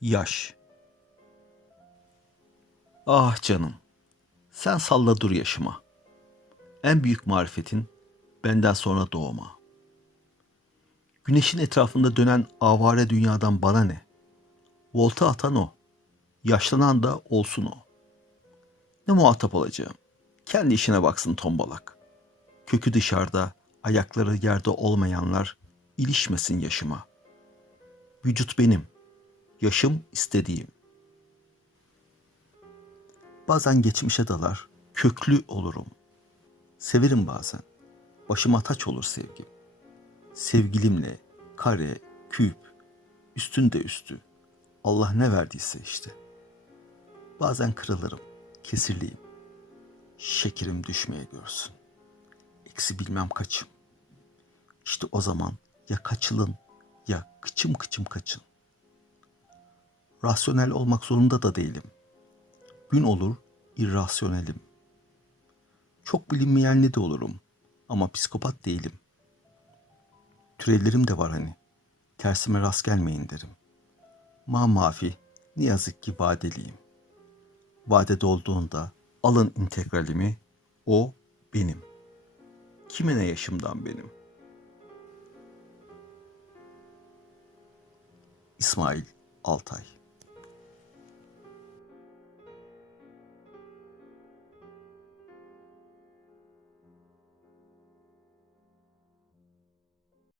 Yaş Ah canım, sen salla dur yaşıma. En büyük marifetin benden sonra doğma. Güneşin etrafında dönen avare dünyadan bana ne? Volta atan o, yaşlanan da olsun o. Ne muhatap olacağım? Kendi işine baksın tombalak. Kökü dışarıda, ayakları yerde olmayanlar ilişmesin yaşıma. Vücut benim, yaşım istediğim. Bazen geçmişe dalar, köklü olurum. Severim bazen, başıma taç olur sevgim. Sevgilimle, kare, küp, üstünde üstü. Allah ne verdiyse işte. Bazen kırılırım, kesirliyim. Şekerim düşmeye görsün. Eksi bilmem kaçım. İşte o zaman ya kaçılın ya kıçım kıçım kaçın. Rasyonel olmak zorunda da değilim. Gün olur irrasyonelim. Çok bilinmeyenli de olurum ama psikopat değilim. Türevlerim de var hani. Tersime rast gelmeyin derim. Ma mafi ne yazık ki vadeliyim. Vadede olduğunda alın integralimi, o benim. Kime ne yaşımdan benim? İsmail Altay